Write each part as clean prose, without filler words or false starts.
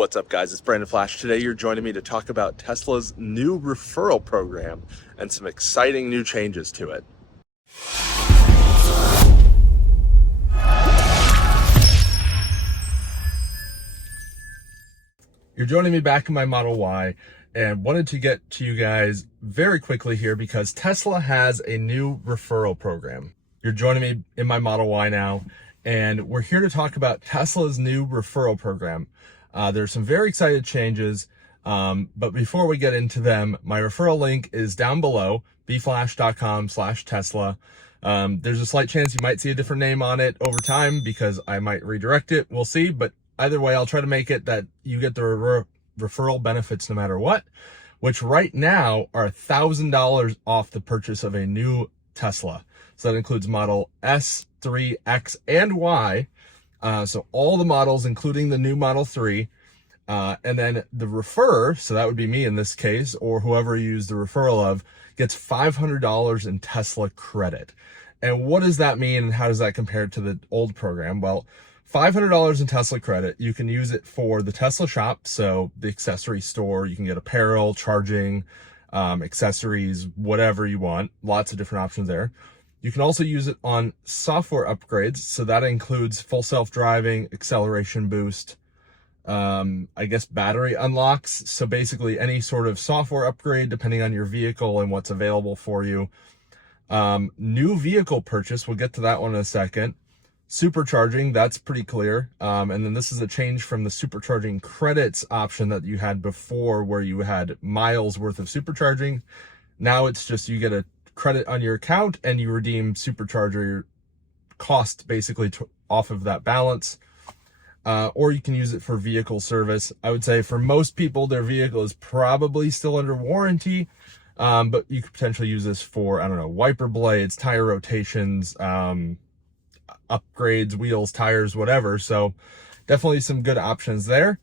What's up, guys? It's Brandon Flash. Today you're joining me to talk about Tesla's new referral program and some exciting new changes to it. You're joining me back in my Model Y and wanted to get to you guys very quickly here because Tesla has a new referral program. You're joining me in my Model Y now, and we're here to talk about Tesla's new referral program. There's some very exciting changes, but before we get into them, my referral link is down below, bflash.com/Tesla. There's a slight chance you might see a different name on it over time because I might redirect it. We'll see, but either way, I'll try to make it that you get the referral benefits no matter what, which right now are $1,000 off the purchase of a new Tesla. So that includes Model S, 3, X, and Y. So all the models, including the new Model 3. And then the referrer, so that would be me in this case, or whoever you use the referral of, gets $500 in Tesla credit. And what does that mean, and how does that compare to the old program? Well, $500 in Tesla credit, you can use it for the Tesla shop, so the accessory store. You can get apparel, charging, accessories, whatever you want. Lots of different options there. You can also use it on software upgrades, so that includes full self-driving, acceleration boost, I guess battery unlocks. So basically any sort of software upgrade depending on your vehicle and what's available for you. New vehicle purchase, we'll get to that one in a second. Supercharging, that's pretty clear. And then this is a change from the supercharging credits option that you had before, where you had miles worth of supercharging. Now it's just you get a credit on your account and you redeem supercharger cost basically off of that balance. Or you can use it for vehicle service. I would say for most people, their vehicle is probably still under warranty, but you could potentially use this for, I don't know, wiper blades, tire rotations, upgrades, wheels, tires, whatever. So definitely some good options there.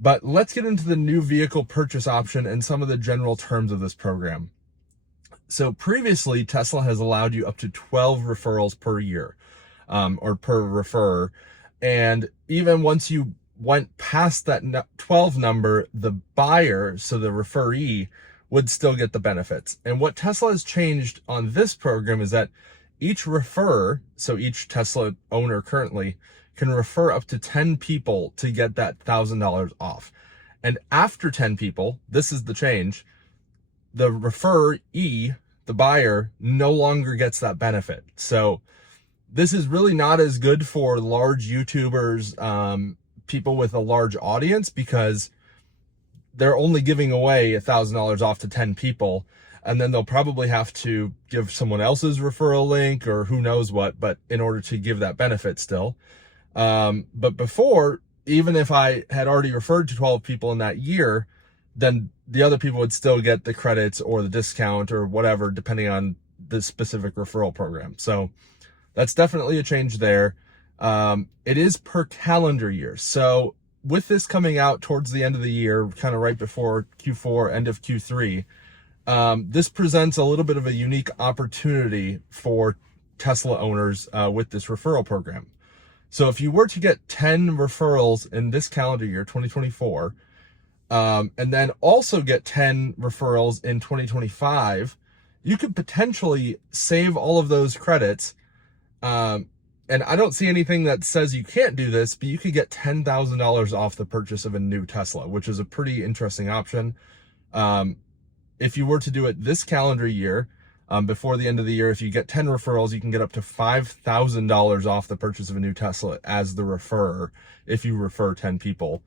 But let's get into the new vehicle purchase option and some of the general terms of this program. So previously, Tesla has allowed you up to 12 referrals per year, or per referrer. And even once you went past that 12 number, the buyer, so the referee, would still get the benefits. And what Tesla has changed on this program is that each referrer, so each Tesla owner currently, can refer up to 10 people to get that $1,000 off. And after 10 people, this is the change, the referee, the buyer, no longer gets that benefit. So this is really not as good for large YouTubers, people with a large audience, because they're only giving away $1,000 off to 10 people. And then they'll probably have to give someone else's referral link or who knows what, but in order to give that benefit still. But before, even if I had already referred to 12 people in that year, then the other people would still get the credits or the discount or whatever, depending on the specific referral program. So that's definitely a change there. It is per calendar year. So with this coming out towards the end of the year, kind of right before Q4, end of Q3, this presents a little bit of a unique opportunity for Tesla owners with this referral program. So if you were to get 10 referrals in this calendar year, 2024, and then also get 10 referrals in 2025, you could potentially save all of those credits. And I don't see anything that says you can't do this, but you could get $10,000 off the purchase of a new Tesla, which is a pretty interesting option. If you were to do it this calendar year, before the end of the year, if you get 10 referrals, you can get up to $5,000 off the purchase of a new Tesla as the referrer if you refer 10 people.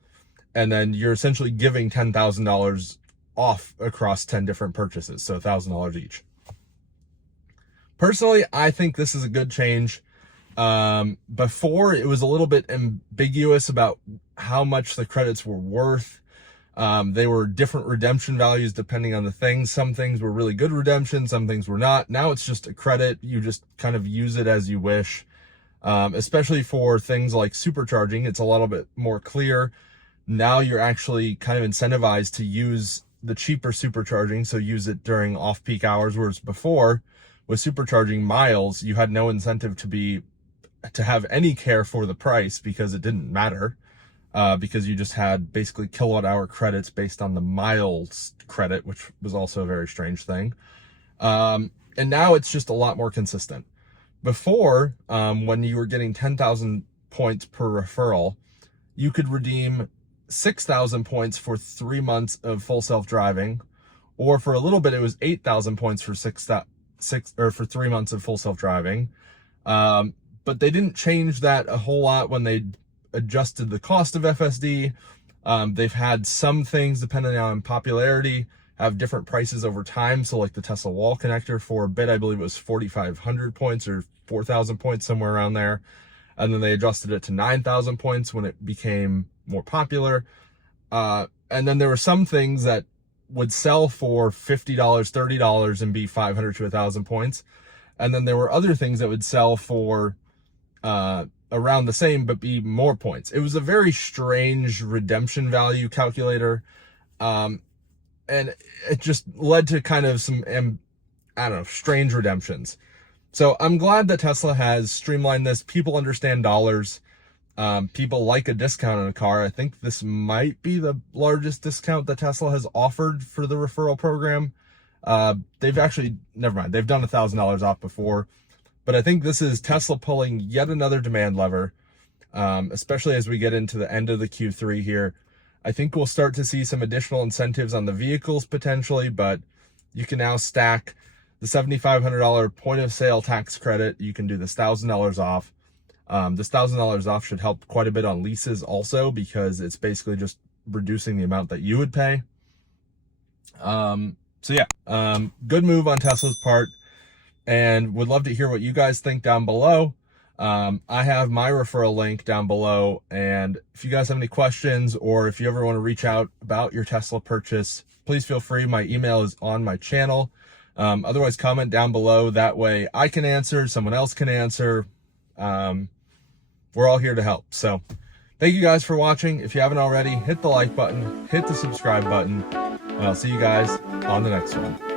And then you're essentially giving $10,000 off across 10 different purchases, so $1,000 each. Personally, I think this is a good change. Before, it was a little bit ambiguous about how much the credits were worth. They were different redemption values depending on the things. Some things were really good redemption, some things were not. Now it's just a credit. You just kind of use it as you wish. Especially for things like supercharging, it's a little bit more clear. Now you're actually kind of incentivized to use the cheaper supercharging, so use it during off-peak hours, whereas before, with supercharging miles, you had no incentive to have any care for the price because it didn't matter. because you just had basically kilowatt hour credits based on the miles credit, which was also a very strange thing. And now it's just a lot more consistent. Before, when you were getting 10,000 points per referral, you could redeem 6,000 points for 3 months of full self-driving, or for a little bit, it was 8,000 points for for 3 months of full self-driving. But they didn't change that a whole lot when they adjusted the cost of FSD. They've had some things, depending on popularity, have different prices over time. So like the Tesla wall connector, for a bit, I believe it was 4,500 points or 4,000 points, somewhere around there. And then they adjusted it to 9,000 points when it became more popular. And then there were some things that would sell for $50, $30 and be 500 to 1,000 points. And then there were other things that would sell for around the same, but be more points. It was a very strange redemption value calculator. And it just led to kind of some, I don't know, strange redemptions. So I'm glad that Tesla has streamlined this. People understand dollars. People like a discount on a car. I think this might be the largest discount that Tesla has offered for the referral program. They've actually, never mind, they've done $1,000 off before. But I think this is Tesla pulling yet another demand lever, especially as we get into the end of the Q3 here. I think we'll start to see some additional incentives on the vehicles potentially, but you can now stack the $7,500 point of sale tax credit. You can do this $1,000 off. This $1,000 off should help quite a bit on leases also, because it's basically just reducing the amount that you would pay. So yeah, good move on Tesla's part, and would love to hear what you guys think down below. I have my referral link down below, and if you guys have any questions, or if you ever want to reach out about your Tesla purchase, please feel free. My email is on my channel. Otherwise, comment down below. That way I can answer, someone else can answer. We're all here to help. So thank you guys for watching. If you haven't already, hit the like button, hit the subscribe button, and I'll see you guys on the next one.